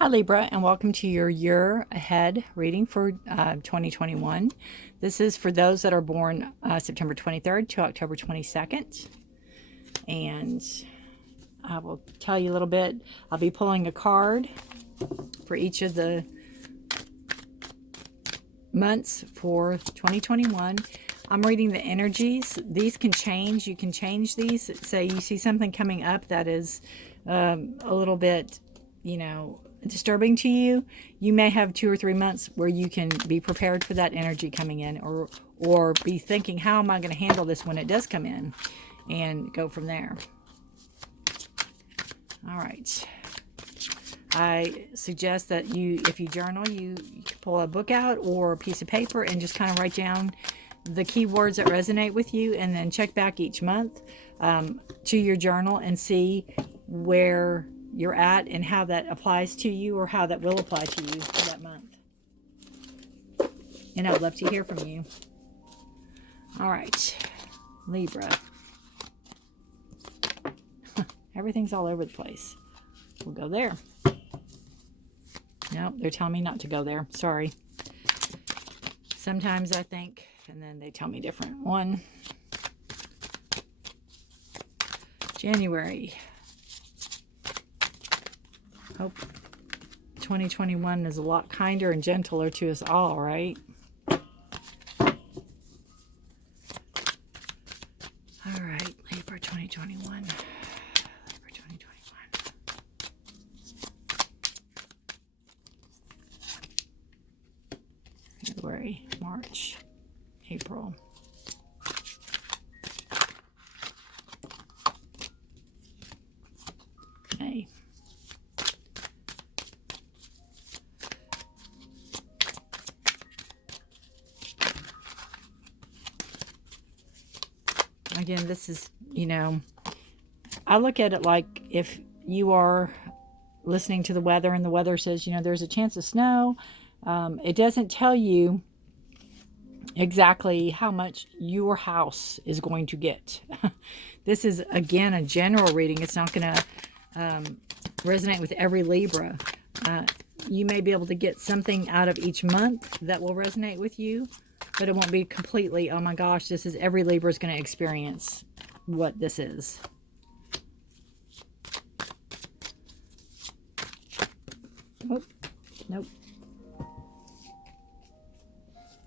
Hi Libra, and welcome to your year ahead reading for 2021. This is for those that are born September 23rd to October 22nd. And I will tell you a little bit. I'll be pulling a card for each of the months for 2021. I'm reading the energies. These can change. You can change these. Say you see something coming up that is a little bit, disturbing to you. You may have 2 or 3 months where you can be prepared for that energy coming in, or be thinking, how am I going to handle this when it does come in, and go from there. All right. I suggest that if you journal, you pull a book out or a piece of paper and just kind of write down the keywords that resonate with you, and then check back each month to your journal and see where you're at and how that applies to you, or how that will apply to you for that month. And I'd love to hear from you. All right, Libra. Everything's all over the place. We'll go there. No, they're telling me not to go there. Sorry. Sometimes I think, and then they tell me different. January. Hope 2021 is a lot kinder and gentler to us all, right? All right, Libra 2021. Libra 2021. February, March, April. May. Again, this is, I look at it like if you are listening to the weather and the weather says, there's a chance of snow. It doesn't tell you exactly how much your house is going to get. This is, again, a general reading. It's not going to resonate with every Libra. You may be able to get something out of each month that will resonate with you, but it won't be completely, oh my gosh, this is every Libra is going to experience what this is. Oh, nope.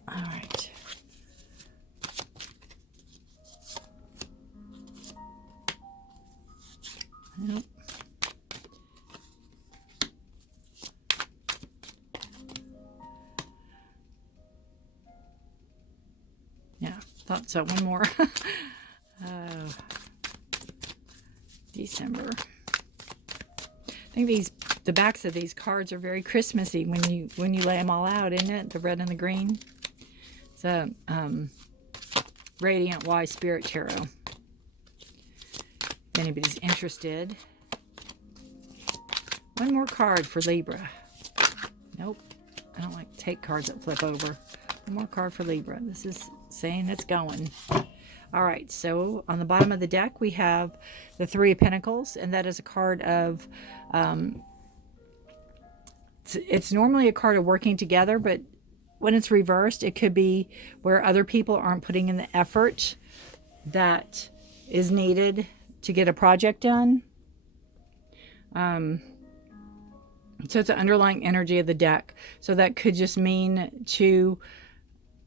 All right. Nope. Yeah, thought so. One more. December. I think the backs of these cards are very Christmassy when you lay them all out, isn't it? The red and the green. It's a Radiant Wise Spirit Tarot. If anybody's interested. One more card for Libra. Nope. I don't like to take cards that flip over. One more card for Libra. This is saying it's going. All right, so on the bottom of the deck, we have the Three of Pentacles, and that is a card of, it's normally a card of working together, but when it's reversed, it could be where other people aren't putting in the effort that is needed to get a project done. So it's the underlying energy of the deck. So that could just mean to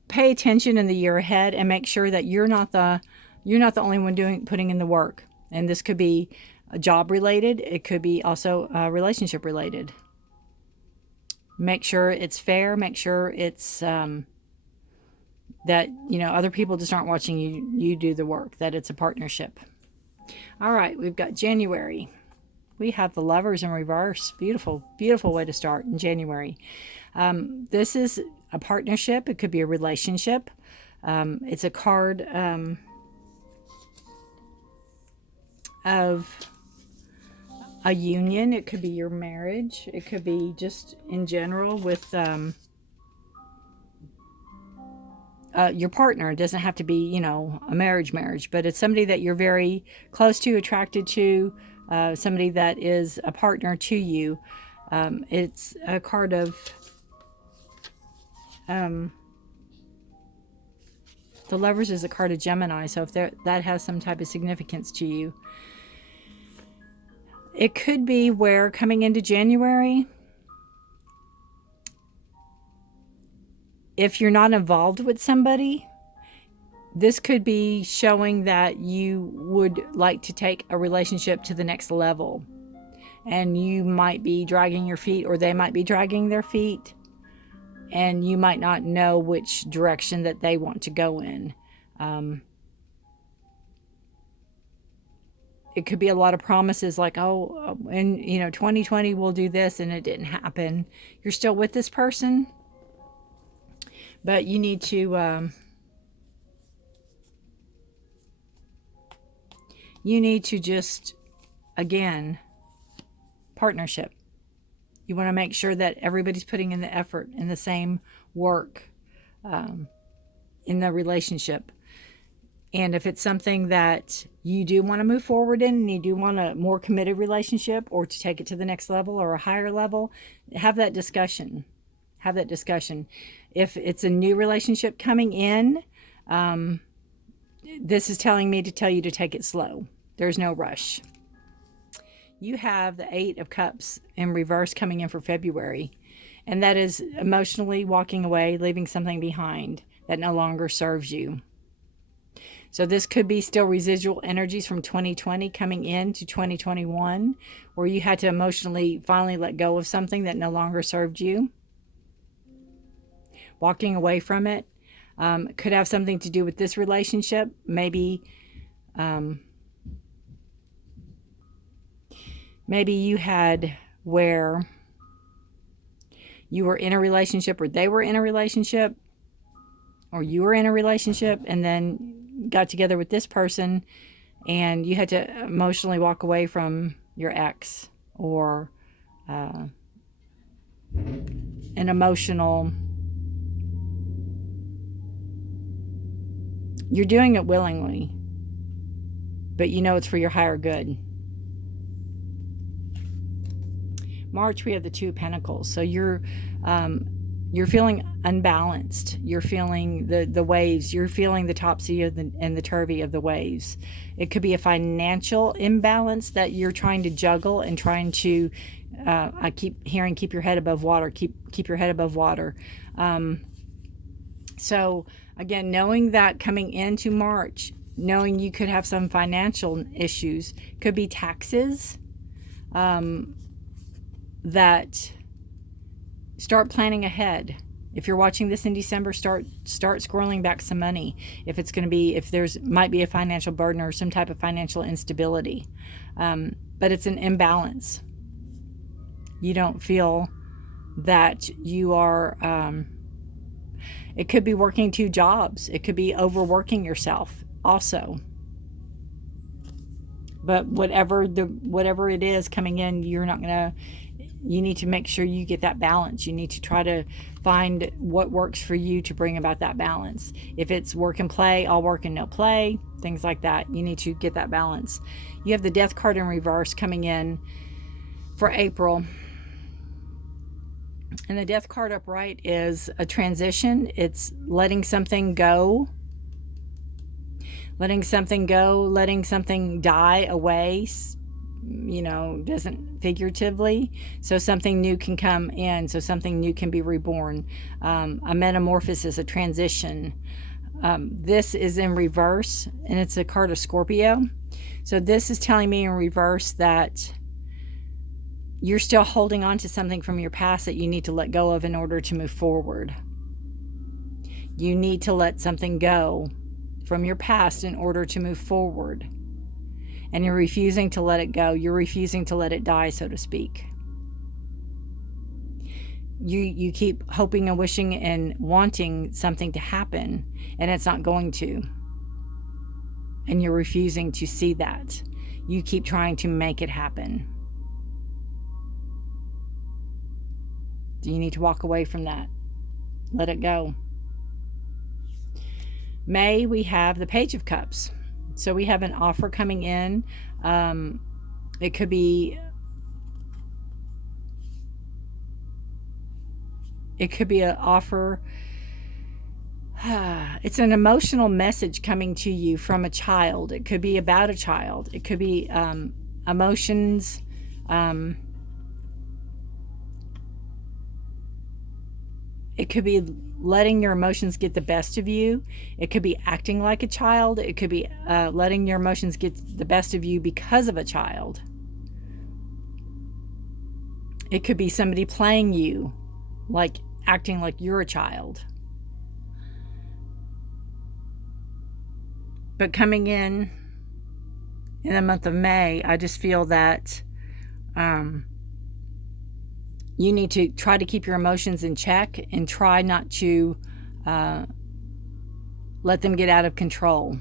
pay attention in the year ahead and make sure that you're not the only one putting in the work. And this could be job related. It could be also relationship related. Make sure it's fair. Make sure it's that other people just aren't watching you do the work. That it's a partnership. All right, we've got January. We have the Lovers in reverse. Beautiful, beautiful way to start in January. This is a partnership. It could be a relationship. It's a card of a union. It could be your marriage. It could be just in general with your partner. It doesn't have to be, a marriage, but it's somebody that you're very close to, attracted to, somebody that is a partner to you. It's a card of the Lovers is a card of Gemini, so if that has some type of significance to you. It could be where coming into January, if you're not involved with somebody, this could be showing that you would like to take a relationship to the next level. And you might be dragging your feet, or they might be dragging their feet. And you might not know which direction that they want to go in. It could be a lot of promises like, oh, and 2020 we'll do this, and it didn't happen. You're still with this person, but you need to just, again, partnership. You want to make sure that everybody's putting in the effort and the same work in the relationship. And if it's something that you do want to move forward in, and you do want a more committed relationship, or to take it to the next level or a higher level, have that discussion. Have that discussion. If it's a new relationship coming in, this is telling me to tell you to take it slow. There's no rush. You have the 8 of Cups in reverse coming in for February. And that is emotionally walking away, leaving something behind that no longer serves you. So this could be still residual energies from 2020 coming into 2021, where you had to emotionally finally let go of something that no longer served you. Walking away from it could have something to do with this relationship. Maybe you had where you were in a relationship, or they were in a relationship, or you were in a relationship and then got together with this person, and you had to emotionally walk away from your ex, or an emotional, you're doing it willingly, but you know it's for your higher good. March, we have the 2 of Pentacles. So you're feeling unbalanced. You're feeling the waves. You're feeling the topsy and the turvy of the waves. It could be a financial imbalance that you're trying to juggle and trying to, I keep hearing, keep your head above water. Keep your head above water. So again, knowing that coming into March, knowing you could have some financial issues, could be taxes, that start planning ahead. If you're watching this in December, start squirreling back some money. If it's going to be, if there's might be a financial burden or some type of financial instability, but it's an imbalance. You don't feel that you are. It could be working 2 jobs. It could be overworking yourself also. But whatever it is coming in, you're not gonna. You need to make sure you get that balance. You need to try to find what works for you to bring about that balance. If it's work and play, all work and no play, things like that, you need to get that balance. You have the Death card in reverse coming in for April. And the Death card upright is a transition. It's letting something go. Letting something go, letting something die away, doesn't figuratively. So something new can come in. So something new can be reborn. A metamorphosis, a transition. This is in reverse, and it's a card of Scorpio. So this is telling me in reverse that you're still holding on to something from your past that you need to let go of in order to move forward. You need to let something go from your past in order to move forward. And you're refusing to let it go. You're refusing to let it die, so to speak. You keep hoping and wishing and wanting something to happen, and it's not going to. And you're refusing to see that. You keep trying to make it happen. You need to walk away from that. Let it go. May, we have the Page of Cups. So we have an offer coming in. It could be It could be an offer. It's an emotional message coming to you from a child. It could be about a child. It could be emotions. It could be letting your emotions get the best of you. It could be acting like a child. It could be letting your emotions get the best of you because of a child. It could be somebody playing you, like acting like you're a child. But coming in the month of May, I just feel that you need to try to keep your emotions in check and try not to let them get out of control.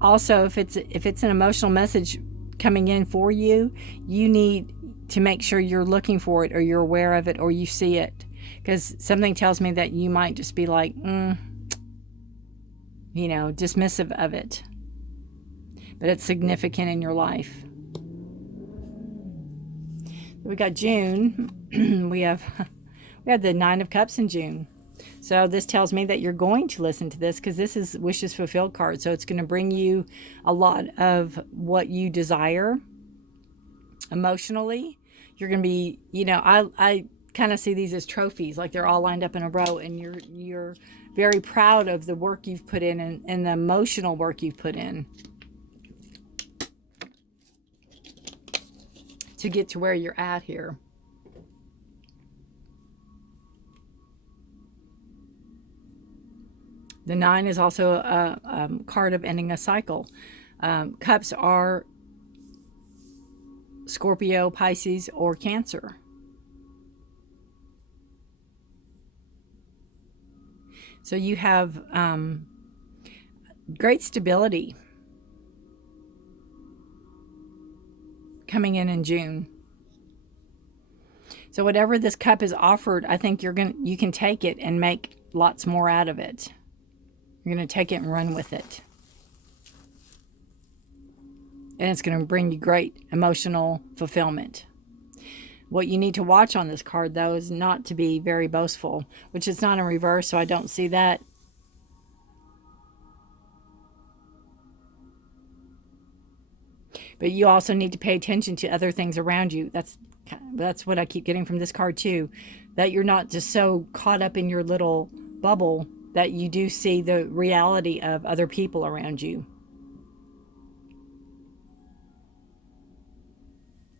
Also, if it's an emotional message coming in for you, you need to make sure you're looking for it, or you're aware of it, or you see it. Because something tells me that you might just be like, dismissive of it. But it's significant in your life. We got June. we had the Nine of Cups in June. So this tells me that you're going to listen to this, because this is Wishes Fulfilled card. So it's going to bring you a lot of what you desire emotionally. You're going to be, I kind of see these as trophies, like they're all lined up in a row, and you're very proud of the work you've put in, and the emotional work you've put in to get to where you're at here. The 9 is also a card of ending a cycle. Cups are Scorpio, Pisces, or Cancer. So you have great stability coming in June. So whatever this cup is offered, I think you can take it and make lots more out of it. You're going to take it and run with it. And it's going to bring you great emotional fulfillment. What you need to watch on this card, though, is not to be very boastful, which is not in reverse, so I don't see that. But you also need to pay attention to other things around you. That's what I keep getting from this card, too. That you're not just so caught up in your little bubble that you do see the reality of other people around you.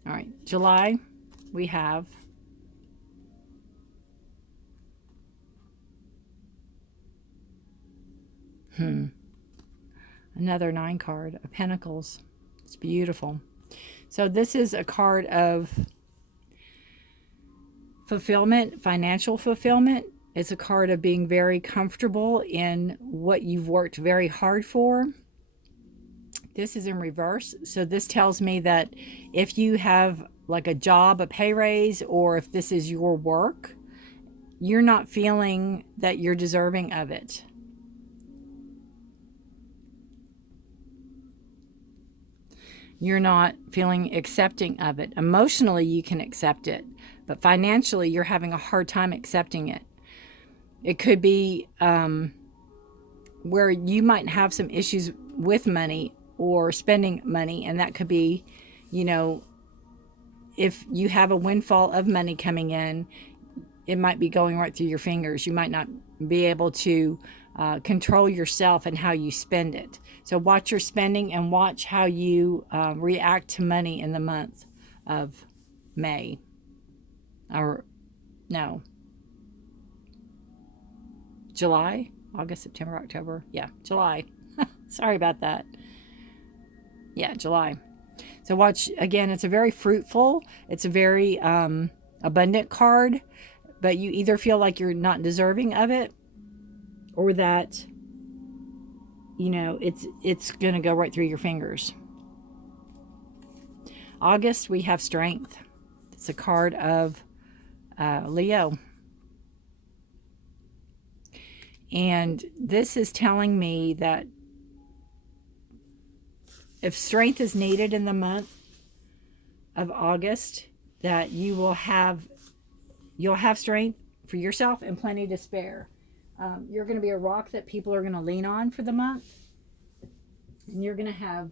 All right, July, we have another 9 card of Pentacles. It's beautiful. So this is a card of fulfillment, financial fulfillment. It's a card of being very comfortable in what you've worked very hard for. This is in reverse. So this tells me that if you have like a job, a pay raise, or if this is your work, you're not feeling that you're deserving of it. You're not feeling accepting of it. Emotionally, you can accept it, but financially, you're having a hard time accepting it. It could be where you might have some issues with money or spending money, and that could be, if you have a windfall of money coming in, it might be going right through your fingers. You might not be able to control yourself and how you spend it. So watch your spending and watch how you react to money in the month of May. July, August, September, October. Yeah, July. Sorry about that. Yeah, July. So watch, again, it's a very fruitful, it's a very abundant card, but you either feel like you're not deserving of it, or that, it's going to go right through your fingers. August, we have Strength. It's a card of Leo. And this is telling me that if strength is needed in the month of August that you'll have strength for yourself and plenty to spare. You're going to be a rock that people are going to lean on for the month, and you're going to have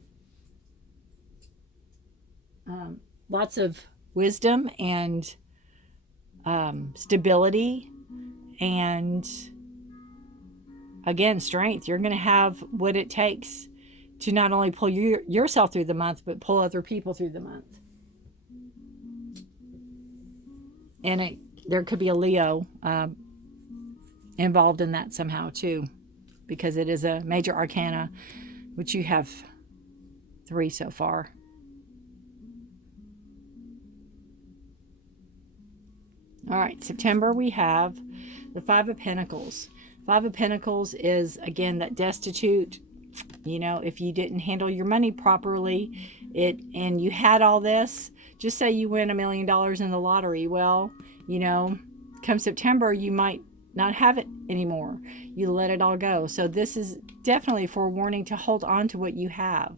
lots of wisdom and stability, and again, strength. You're going to have what it takes to not only pull yourself through the month, but pull other people through the month. And there could be a Leo involved in that somehow too, because it is a major arcana, which you have 3 so far. All right, September we have the 5 of Pentacles. 5 of Pentacles is, again, that destitute. You know, if you didn't handle your money properly, and you had all this, just say you win $1 million in the lottery. Well, you know, come September, you might not have it anymore. You let it all go. So this is definitely forewarning to hold on to what you have.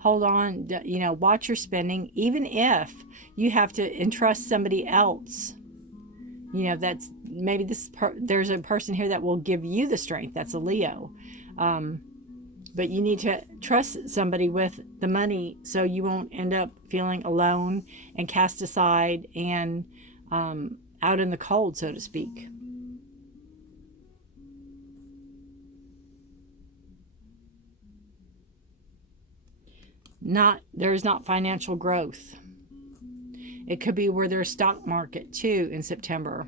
Hold on, you know, watch your spending, even if you have to entrust somebody else. You know, that's maybe there's a person here that will give you the strength. That's a Leo. But you need to trust somebody with the money so you won't end up feeling alone and cast aside and out in the cold, so to speak. There's not financial growth. It could be where there's stock market too in September,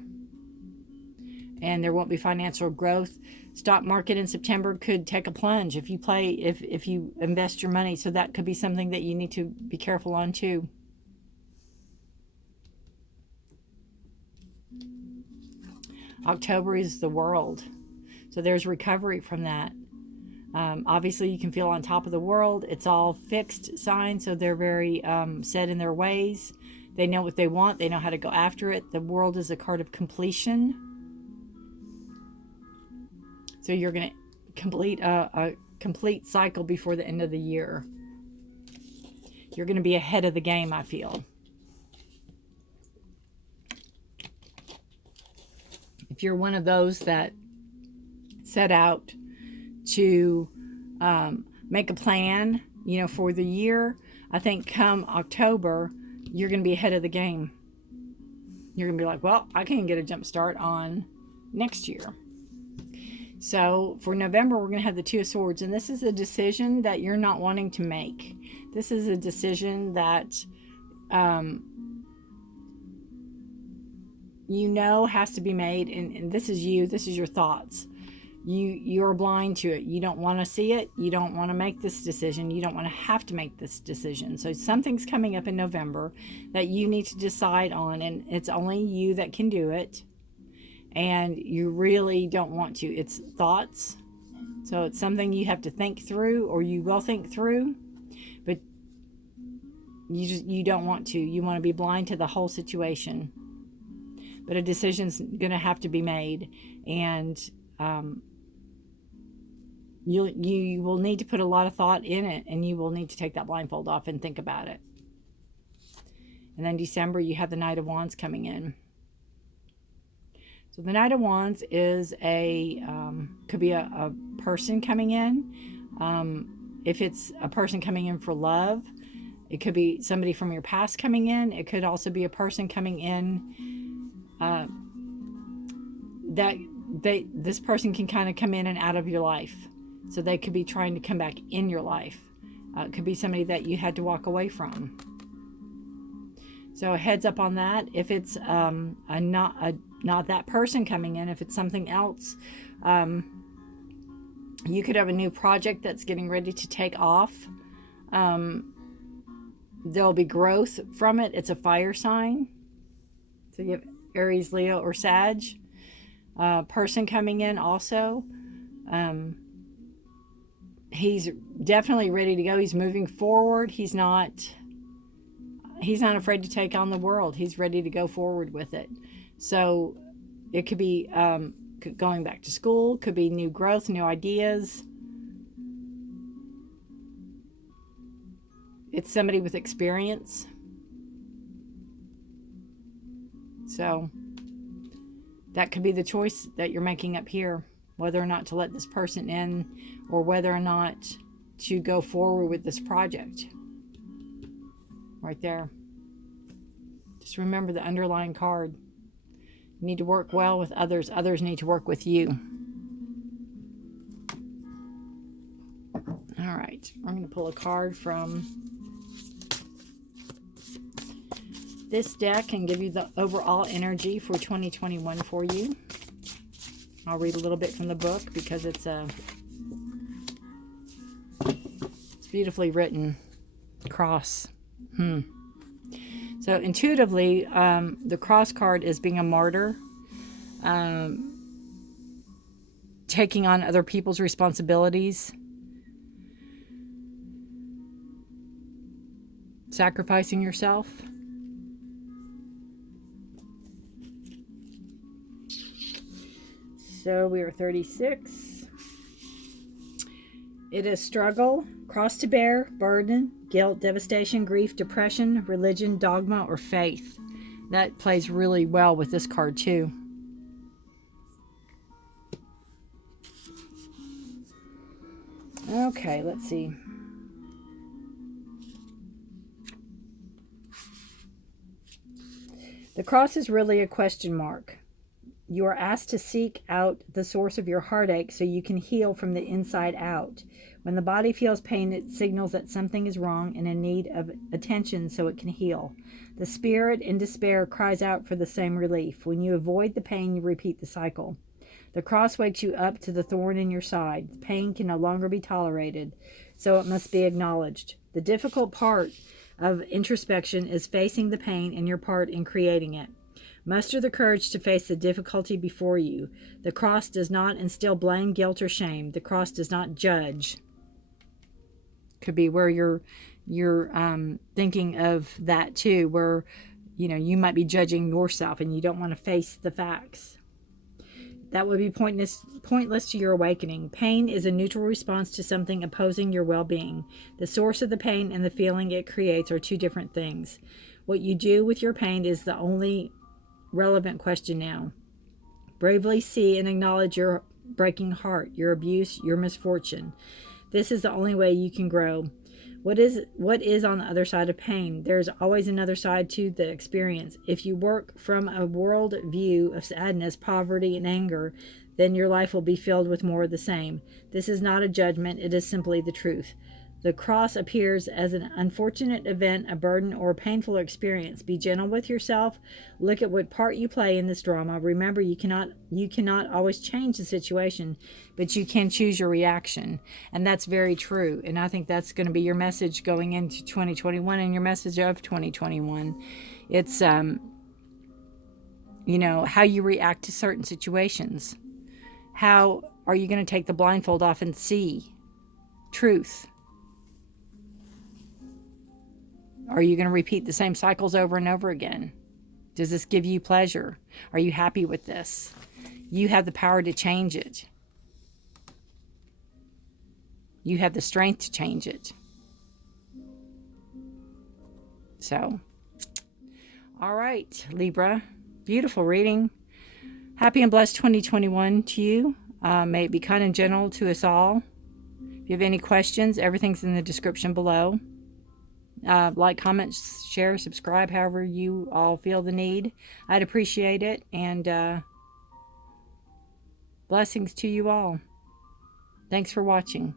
and there won't be financial growth. Stock market in September could take a plunge if you invest your money. So that could be something that you need to be careful on too. October is the world. So there's recovery from that. Obviously, you can feel on top of the world. It's all fixed signs, so they're very set in their ways. They know what they want. They know how to go after it. The world is a card of completion. So you're going to complete a complete cycle before the end of the year. You're going to be ahead of the game, I feel. If you're one of those that set out to make a plan, you know, for the year, I think come October, you're going to be ahead of the game. You're going to be like, well, I can get a jump start on next year. So for November, we're going to have the 2 of Swords, and this is a decision that you're not wanting to make. This is a decision that you know has to be made, and this is you. This is your thoughts. You're blind to it. You don't want to see it. You don't want to make this decision. You don't want to have to make this decision. So something's coming up in November that you need to decide on, and it's only you that can do it. And you really don't want to. It's thoughts. So it's something you have to think through, or you will think through, but you don't want to. You want to be blind to the whole situation. But a decision's going to have to be made, and you will need to put a lot of thought in it, and you will need to take that blindfold off and think about it. And then December, you have the Knight of Wands coming in. So the Knight of Wands is could be a person coming in. If it's a person coming in for love, it could be somebody from your past coming in. It could also be a person coming in this person can kind of come in and out of your life. So they could be trying to come back in your life. It could be somebody that you had to walk away from. So a heads up on that. If it's not that person coming in, if it's something else, you could have a new project that's getting ready to take off. There'll be growth from it. It's a fire sign. So you have Aries, Leo, or Sag. Person coming in also. He's definitely ready to go. He's moving forward. He's not afraid to take on the world. He's ready to go forward with it. So it could be going back to school, could be new growth, new ideas. It's somebody with experience. So that could be the choice that you're making up here, whether or not to let this person in or whether or not to go forward with this project. Right there. Just remember the underlying card. You need to work well with others. Others need to work with you. All right. I'm going to pull a card from this deck and give you the overall energy for 2021 for you. I'll read a little bit from the book because it's beautifully written. Cross. So intuitively, the cross card is being a martyr, taking on other people's responsibilities, sacrificing yourself. So we are 36. It is struggle, cross to bear, burden, guilt, devastation, grief, depression, religion, dogma, or faith. That plays really well with this card too. Okay, let's see. The cross is really a question mark. You are asked to seek out the source of your heartache so you can heal from the inside out. When the body feels pain, it signals that something is wrong and in need of attention so it can heal. The spirit in despair cries out for the same relief. When you avoid the pain, you repeat the cycle. The cross wakes you up to the thorn in your side. The pain can no longer be tolerated, so it must be acknowledged. The difficult part of introspection is facing the pain and your part in creating it. Muster the courage to face the difficulty before you. The cross does not instill blame, guilt, or shame. The cross does not judge. Could be where you're thinking of that too, where you might be judging yourself and you don't want to face the facts. That would be pointless to your awakening. Pain is a neutral response to something opposing your well-being. The source of the pain and the feeling it creates are two different things. What you do with your pain is the only relevant question now. Bravely see and acknowledge your breaking heart, your abuse, your misfortune. This is the only way you can grow. What is on the other side of pain? There's always another side to the experience. If you work from a world view of sadness, poverty, and anger, then your life will be filled with more of the same. This is not a judgment, it is simply the truth. The cross appears as an unfortunate event, a burden, or a painful experience. Be gentle with yourself. Look at what part you play in this drama. Remember, you cannot always change the situation, but you can choose your reaction. And that's very true. And I think that's going to be your message going into 2021 and your message of 2021. It's, how you react to certain situations. How are you going to take the blindfold off and see truth? Are you going to repeat the same cycles over and over again? Does this give you pleasure? Are you happy with this? You have the power to change it. You have the strength to change it. So, all right, Libra. Beautiful reading. Happy and blessed 2021 to you. May it be kind and gentle to us all. If you have any questions, everything's in the description below. Like, comment, share, subscribe, however you all feel the need. I'd appreciate it. And blessings to you all. Thanks for watching.